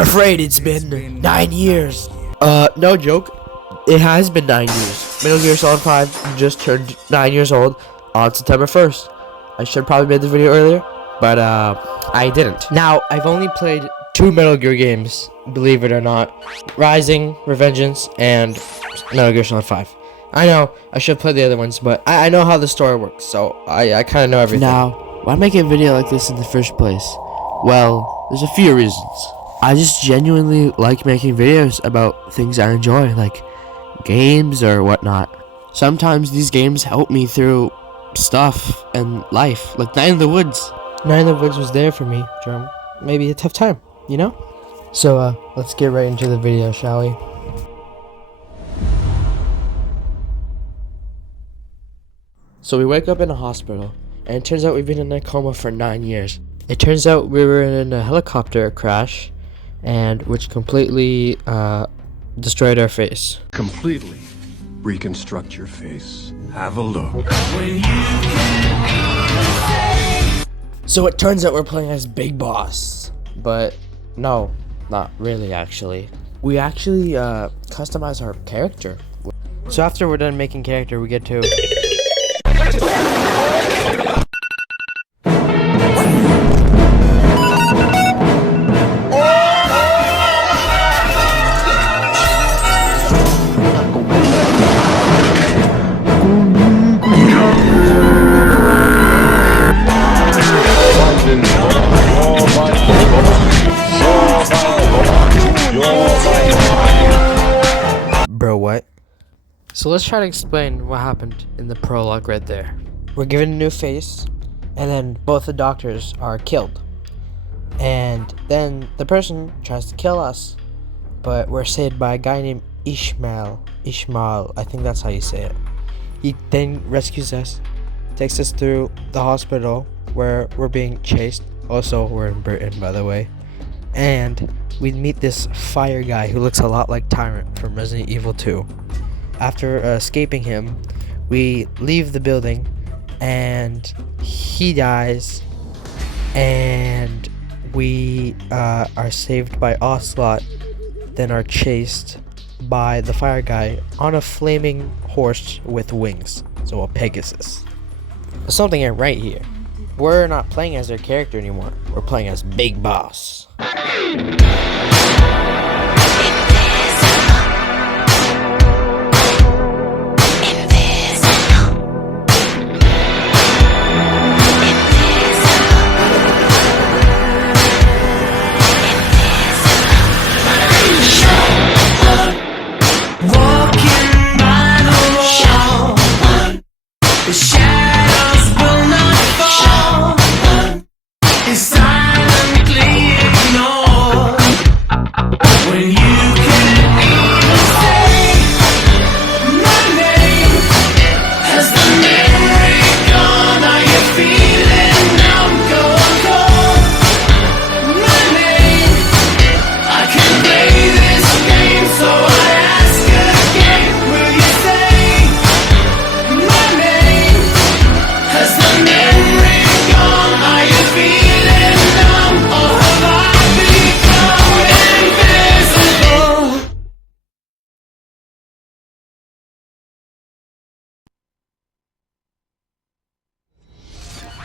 afraid it's been 9 years. No joke. It has been 9 years. Metal Gear Solid 5 just turned 9 years old on September 1st. I should have probably made this video earlier, but I didn't. Now, I've only played 2 Metal Gear games, believe it or not. Rising, Revengeance, and Metal Gear Solid 5. I know, I should play the other ones, but I know how the story works, so I kind of know everything. Now, why make a video like this in the first place? Well, there's a few reasons. I just genuinely like making videos about things I enjoy, like games or whatnot. Sometimes these games help me through stuff and life, like Night in the Woods. Night in the Woods was there for me during maybe a tough time, you know? So, let's get right into the video, shall we? So we wake up in a hospital, and it turns out we've been in a coma for 9 years. It turns out we were in a helicopter crash, and which completely destroyed our face. Completely reconstruct your face. Have a look. So it turns out we're playing as Big Boss, but no, not really actually. We actually customize our character. So after we're done making character, we get to Bro, what? So let's try to explain what happened in the prologue right there. We're given a new face, and then both the doctors are killed. And then the person tries to kill us, but we're saved by a guy named Ishmael, I think that's how you say it. He then rescues us, takes us through the hospital where we're being chased. Also, we're in Britain, by the way. And we meet this fire guy who looks a lot like Tyrant from Resident Evil 2. After escaping him, we leave the building, and he dies, and we are saved by Ocelot, then are chased by the fire guy on a flaming horse with wings, so a Pegasus. Something ain't right here. We're not playing as our character anymore. We're playing as Big Boss.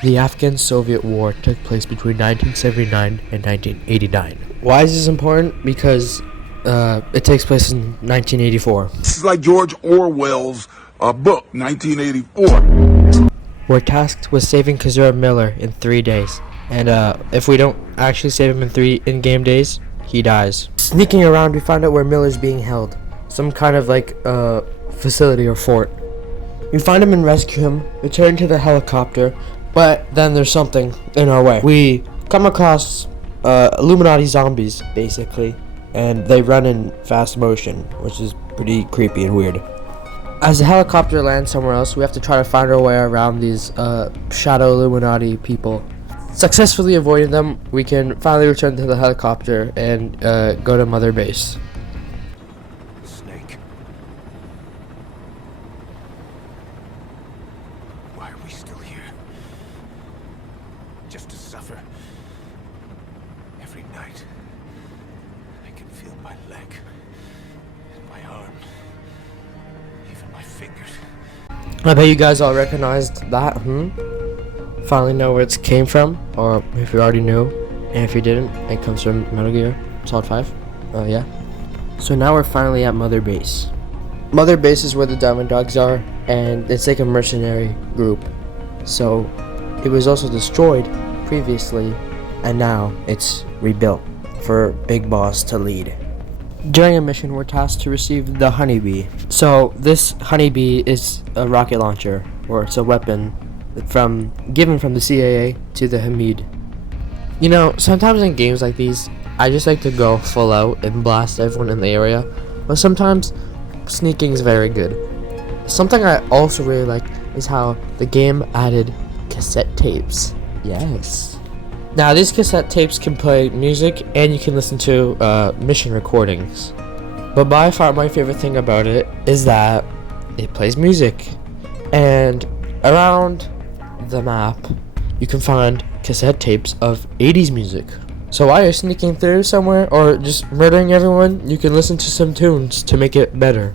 The Afghan-Soviet War took place between 1979 and 1989. Why is this important? Because it takes place in 1984. This is like George Orwell's book, 1984. We're tasked with saving Kazura Miller in 3 days. And if we don't actually save him in 3 in-game days, he dies. Sneaking around, we find out where Miller's being held. Some kind of like facility or fort. We find him and rescue him, return to the helicopter, but then there's something in our way. We come across Illuminati zombies, basically, and they run in fast motion, which is pretty creepy and weird. As the helicopter lands somewhere else, we have to try to find our way around these shadow Illuminati people. Successfully avoiding them, we can finally return to the helicopter and go to Mother Base. Snake. Why are we still here? Just to suffer. Every night. Feel my leg, my arm, even my fingers. I bet you guys all recognized that, Finally know where it came from, or if you already knew, and if you didn't, it comes from Metal Gear Solid 5. Oh yeah. So now we're finally at Mother Base. Mother Base is where the Diamond Dogs are, and it's like a mercenary group. So it was also destroyed previously, and now it's rebuilt for Big Boss to lead. During a mission, we're tasked to receive the honeybee. So this honeybee is a rocket launcher, or it's a weapon given from the CIA to the Hamid. You know, sometimes in games like these, I just like to go full out and blast everyone in the area, but sometimes sneaking is very good. Something I also really like is how the game added cassette tapes. Yes. Now these cassette tapes can play music and you can listen to mission recordings. But by far my favorite thing about it is that it plays music. And around the map you can find cassette tapes of 80s music. So while you're sneaking through somewhere or just murdering everyone, you can listen to some tunes to make it better.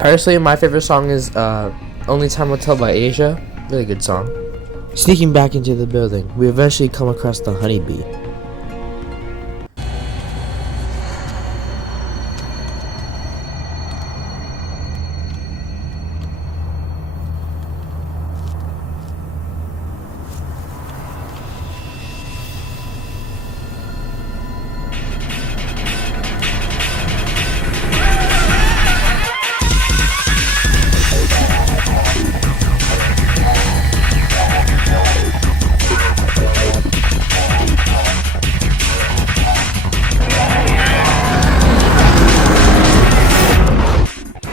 Personally, my favorite song is Only Time Will Tell by Asia. Really good song. Sneaking back into the building, we eventually come across the honeybee.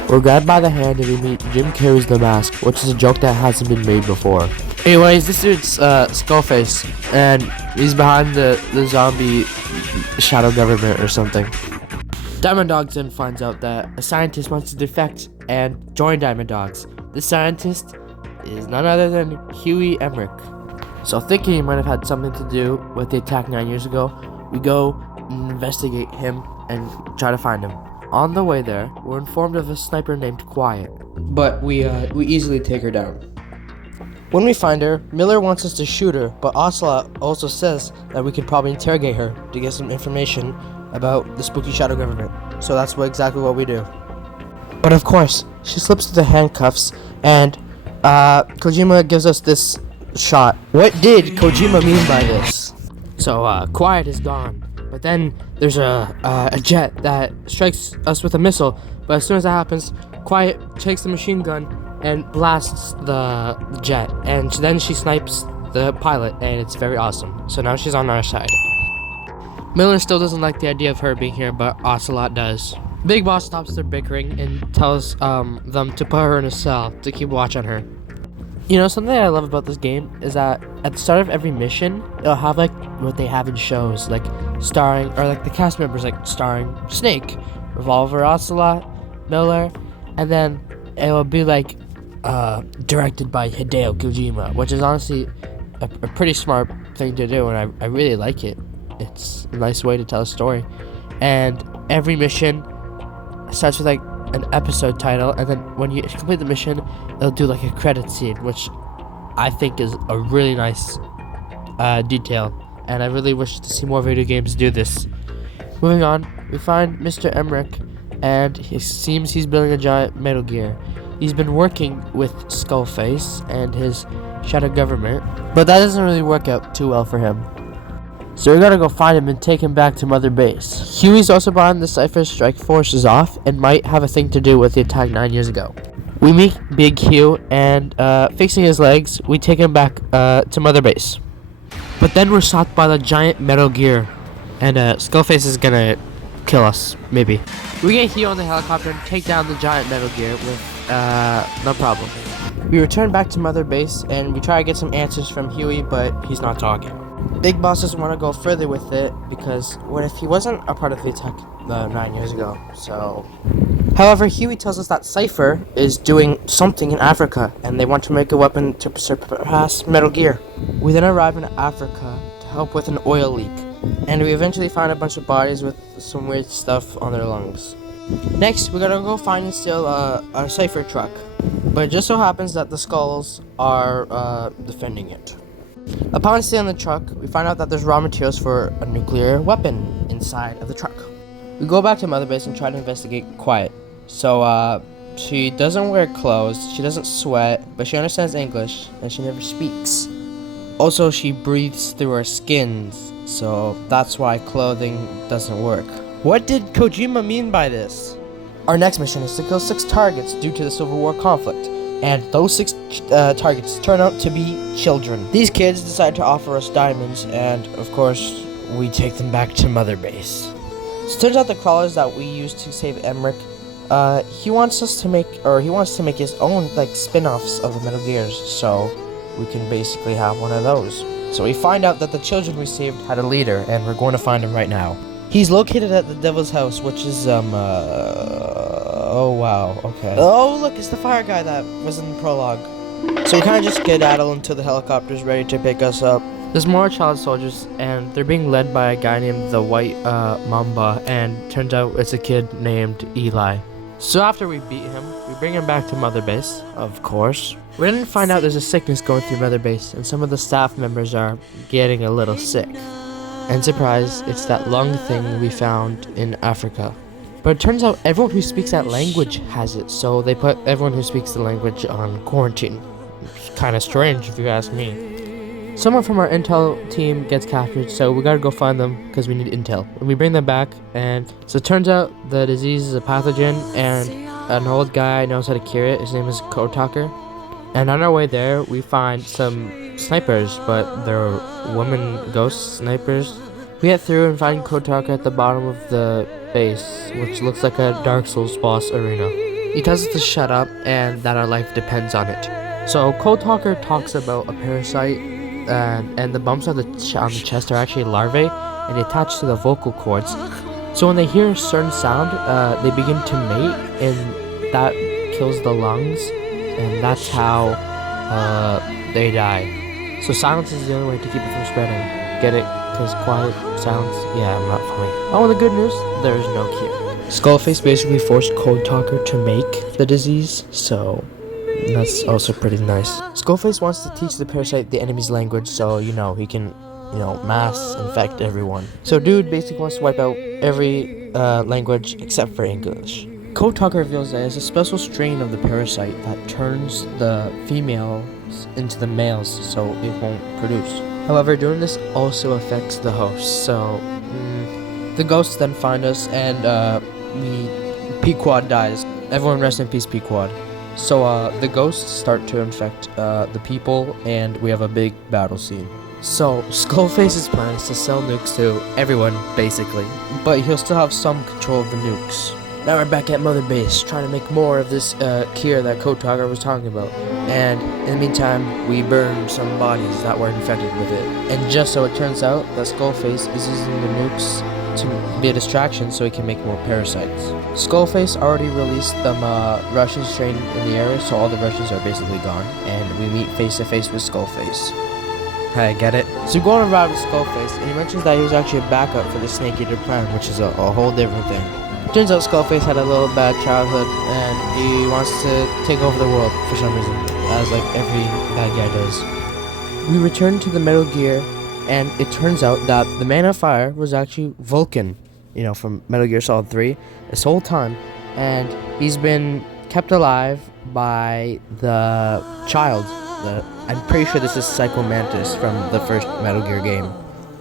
We're grabbed by the hand and we meet Jim Carrey's The Mask, which is a joke that hasn't been made before. Anyways, this dude's Skullface, and he's behind the zombie shadow government or something. Diamond Dogs then finds out that a scientist wants to defect and join Diamond Dogs. The scientist is none other than Huey Emmerich. So thinking he might have had something to do with the attack 9 years ago, we go and investigate him and try to find him. On the way there, we're informed of a sniper named Quiet, but we easily take her down. When we find her, Miller wants us to shoot her, but Ocelot also says that we could probably interrogate her to get some information about the spooky shadow government. So that's exactly what we do. But of course, she slips through the handcuffs, and Kojima gives us this shot. What did Kojima mean by this? So Quiet is gone. But then there's a jet that strikes us with a missile. But as soon as that happens, Quiet takes the machine gun and blasts the jet. And then she snipes the pilot, and it's very awesome. So now she's on our side. Miller still doesn't like the idea of her being here, but Ocelot does. Big Boss stops their bickering and tells them to put her in a cell to keep watch on her. You know, something I love about this game is that at the start of every mission, it'll have like what they have in shows, like starring, or like the cast members, like starring Snake, Revolver, Ocelot, Miller, and then it will be like directed by Hideo Kojima, which is honestly a pretty smart thing to do, and I really like it. It's a nice way to tell a story. And every mission starts with like an episode title, and then when you complete the mission, it'll do like a credit scene, which I think is a really nice detail, and I really wish to see more video games do this. Moving on, we find Mr. Emmerich, and it seems he's building a giant Metal Gear. He's been working with Skullface and his shadow government, but that doesn't really work out too well for him. So we gotta go find him and take him back to Mother Base. Huey's also behind the Cypher Strike Forces off and might have a thing to do with the attack 9 years ago. We meet Big Hugh, and fixing his legs, we take him back to Mother Base. But then we're shot by the giant Metal Gear, and Skullface is gonna kill us, maybe. We get Hugh on the helicopter and take down the giant Metal Gear with no problem. We return back to Mother Base, and we try to get some answers from Huey, but he's not talking. Big Boss doesn't want to go further with it, because what if he wasn't a part of the attack 9 years ago? So, however, Huey tells us that Cypher is doing something in Africa, and they want to make a weapon to surpass Metal Gear. We then arrive in Africa to help with an oil leak, And we eventually find a bunch of bodies with some weird stuff on their lungs. Next, we gotta go find and steal a cipher truck. But it just so happens that the skulls are defending it. Upon stealing the truck, we find out that there's raw materials for a nuclear weapon inside of the truck. We go back to Mother Base and try to investigate quiet. So, she doesn't wear clothes, she doesn't sweat, but she understands English, and she never speaks. Also, she breathes through her skins, so that's why clothing doesn't work. What did Kojima mean by this? Our next mission is to kill 6 targets due to the Civil War conflict, and those 6 targets turn out to be children. These kids decide to offer us diamonds, and of course, we take them back to Mother Base. So it turns out the crawlers that we used to save Emmerich, he wants to make his own like spin-offs of the Metal Gears, so we can basically have one of those. So we find out that the children we saved had a leader, and we're going to find him right now. He's located at the Devil's House, which is oh wow, okay. Oh look, it's the fire guy that was in the prologue. So we kind of just skedaddle until the helicopter's ready to pick us up. There's more child soldiers, and they're being led by a guy named the White Mamba, and turns out it's a kid named Eli. So after we beat him, we bring him back to Mother Base, of course. We then find out there's a sickness going through Mother Base, and some of the staff members are getting a little sick. And surprise, it's that lung thing we found in Africa. But it turns out everyone who speaks that language has it, so they put everyone who speaks the language on quarantine. It's kind of strange if you ask me. Someone from our intel team gets captured, so we gotta go find them because we need intel. And we bring them back, and so it turns out the disease is a pathogen, and an old guy knows how to cure it. His name is Kotaker. And on our way there, we find some snipers, but they're women ghost snipers. We get through and find Kotaker at the bottom of the base, which looks like a Dark Souls boss arena. He tells us to shut up and that our life depends on it. So Kotaker talks about a parasite, and the bumps on the chest are actually larvae, and they attach to the vocal cords. So when they hear a certain sound, they begin to mate, and that kills the lungs, and that's how they die. So silence is the only way to keep it from spreading. Get it? Because quiet sounds, yeah, I'm not funny. Oh, and the good news, there is no cure. Skullface basically forced Kotaker to make the disease, so that's also pretty nice. Skullface wants to teach the parasite the enemy's language, so, he can, mass infect everyone. So dude basically wants to wipe out every language except for English. Kotaker reveals that it's a special strain of the parasite that turns the females into the males, so it won't produce. However, doing this also affects the host, so the ghosts then find us, and Pequod dies. Everyone rest in peace, Pequod. So the ghosts start to infect the people, and we have a big battle scene. So Skullface's plan is to sell nukes to everyone, basically, but he'll still have some control of the nukes. Now we're back at Mother Base, trying to make more of this cure that Kotaker was talking about. And in the meantime, we burn some bodies that were infected with it. And just so it turns out that Skullface is using the nukes to be a distraction so he can make more parasites. Skullface already released them Russian strain in the area, so all the Russians are basically gone. And we meet face to face with Skullface. Hey, get it? So we go on a ride with Skullface, and he mentions that he was actually a backup for the Snake Eater plan, which is a whole different thing. Turns out Skullface had a little bad childhood, and he wants to take over the world for some reason, as like every bad guy does. We return to the Metal Gear, and it turns out that the Man of Fire was actually Vulcan, from Metal Gear Solid 3, this whole time, and he's been kept alive by the child. I'm pretty sure this is Psycho Mantis from the first Metal Gear game.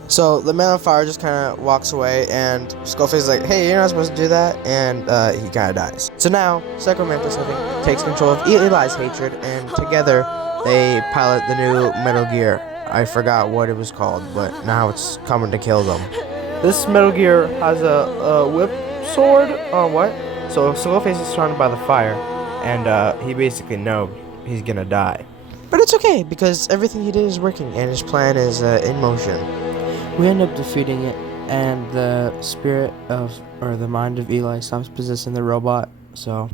So the Man on Fire just kind of walks away, and Skullface is like, hey, you're not supposed to do that, and he kind of dies. So now, Psycho Mantis, I think, takes control of Eli's hatred, and together they pilot the new Metal Gear. I forgot what it was called, but now it's coming to kill them. This Metal Gear has a whip sword, what? So Skullface is surrounded by the fire, and he basically knows he's gonna die. But it's okay, because everything he did is working, and his plan is in motion. We end up defeating it, and the the mind of Eli stops possessing the robot, so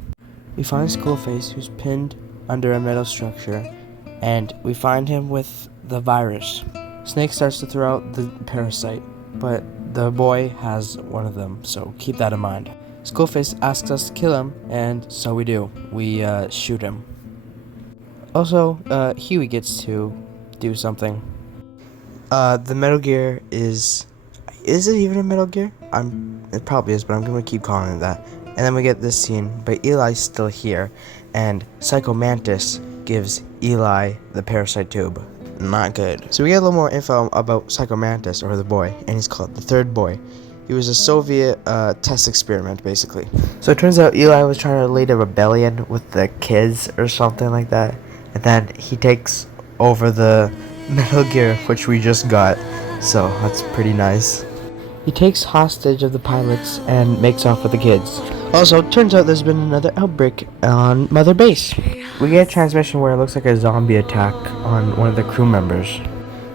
we find Skullface, who's pinned under a metal structure, and we find him with the virus. Snake starts to throw out the parasite, but the boy has one of them, so keep that in mind. Skullface asks us to kill him, and so we do. We shoot him. Also, Huey gets to do something. The Metal Gear is it even a Metal Gear? It probably is, but I'm gonna keep calling it that. And then we get this scene, but Eli's still here, and Psycho Mantis gives Eli the parasite tube. Not good. So we get a little more info about Psycho Mantis, or the boy, and he's called the third boy. He was a Soviet test experiment, basically. So it turns out Eli was trying to lead a rebellion with the kids or something like that, and then he takes over the Metal Gear, which we just got, so that's pretty nice. He takes hostage of the pilots and makes off with the kids. Also, turns out there's been another outbreak on Mother Base. We get a transmission where it looks like a zombie attack on one of the crew members.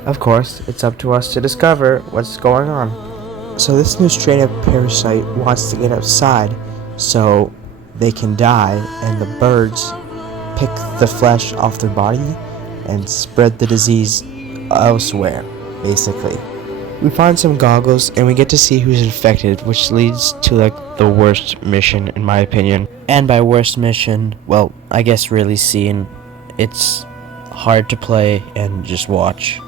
Of course, it's up to us to discover what's going on. So this new strain of parasite wants to get outside so they can die, and the birds pick the flesh off their body and spread the disease elsewhere, basically. We find some goggles and we get to see who's infected, which leads to like the worst mission in my opinion. And by worst mission, well, I guess really scene. It's hard to play and just watch.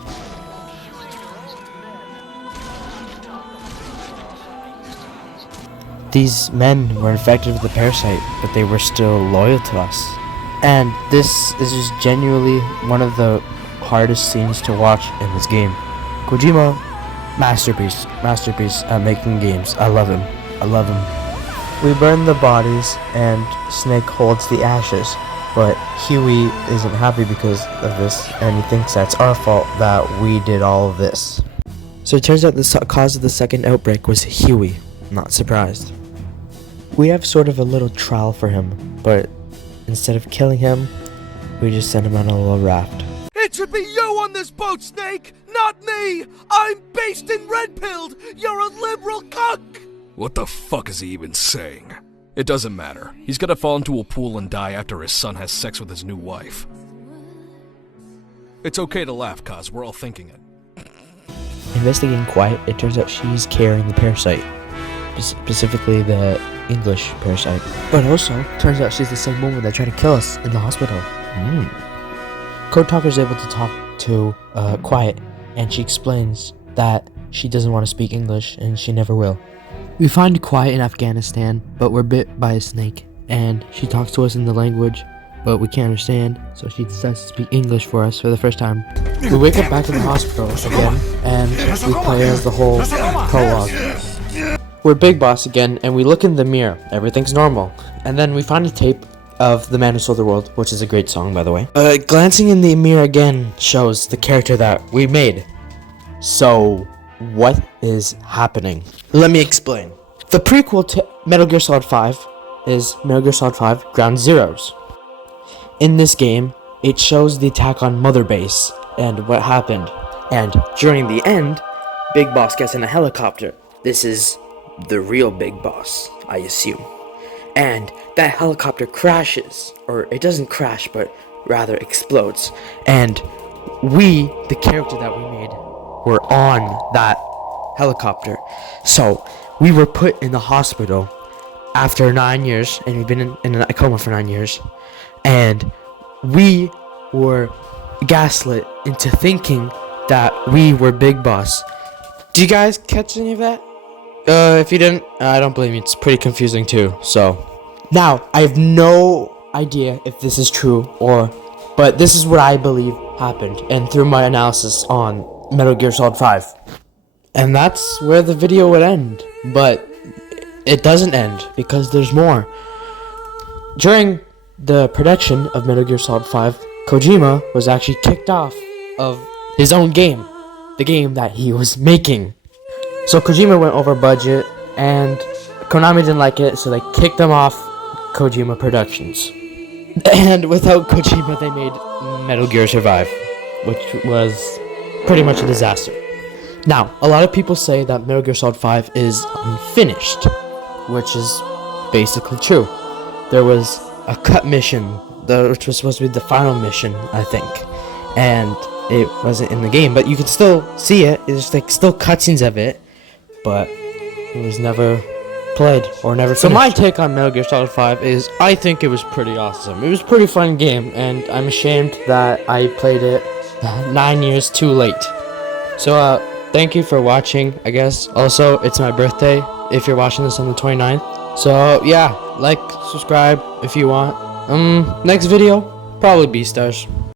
These men were infected with the parasite, but they were still loyal to us. And this is just genuinely one of the hardest scenes to watch in this game. Kojima, masterpiece at making games. I love him. We burn the bodies and Snake holds the ashes, but Huey isn't happy because of this, and he thinks that's our fault that we did all of this. So it turns out the cause of the second outbreak was Huey. Not surprised. We have sort of a little trial for him, but instead of killing him, we just send him on a little raft. It should be you on this boat, Snake, not me! I'm based in red-pilled! You're a liberal cuck! What the fuck is he even saying? It doesn't matter. He's gonna fall into a pool and die after his son has sex with his new wife. It's okay to laugh, cause we're all thinking it. Investigating Quiet, it turns out she's carrying the parasite. Specifically the English parasite. But also, turns out she's the same woman that tried to kill us in the hospital. Code Talker's able to talk to Quiet, and she explains that she doesn't want to speak English, and she never will. We find Quiet in Afghanistan, but we're bit by a snake, and she talks to us in the language, but we can't understand, so she decides to speak English for us for the first time. We wake up back in the hospital again, and we play as the whole prologue. We're Big Boss again, and we look in the mirror. Everything's normal. And then we find a tape of The Man Who Sold the World, which is a great song, by the way. Glancing in the mirror again shows the character that we made. So, what is happening? Let me explain. The prequel to Metal Gear Solid 5 is Metal Gear Solid 5 Ground Zeroes. In this game, it shows the attack on Mother Base and what happened. And during the end, Big Boss gets in a helicopter. This is the real Big Boss, I assume. And that helicopter crashes, or it doesn't crash, but rather explodes. And we, the character that we made, were on that helicopter. So we were put in the hospital after 9 years, and we've been in a coma for 9 years. And we were gaslit into thinking that we were Big Boss. Do you guys catch any of that? If you didn't, I don't blame you. It's pretty confusing too. So, now I have no idea if this is true but this is what I believe happened, and through my analysis on Metal Gear Solid 5. And that's where the video would end, but it doesn't end because there's more. During the production of Metal Gear Solid 5, Kojima was actually kicked off of his own game, the game that he was making. So Kojima went over budget, and Konami didn't like it, so they kicked him off Kojima Productions. And without Kojima, they made Metal Gear Survive, which was pretty much a disaster. Now, a lot of people say that Metal Gear Solid 5 is unfinished, which is basically true. There was a cut mission, which was supposed to be the final mission, I think, and it wasn't in the game, but you could still see it. There's like still cutscenes of it, but it was never played or never So finished. my take on Metal Gear Solid 5 is I think it was pretty awesome. It was a pretty fun game, and I'm ashamed that I played it 9 years too late. So thank you for watching, I guess. Also, it's my birthday if you're watching this on the 29th. So yeah, like, subscribe if you want. Next video, probably Beastars.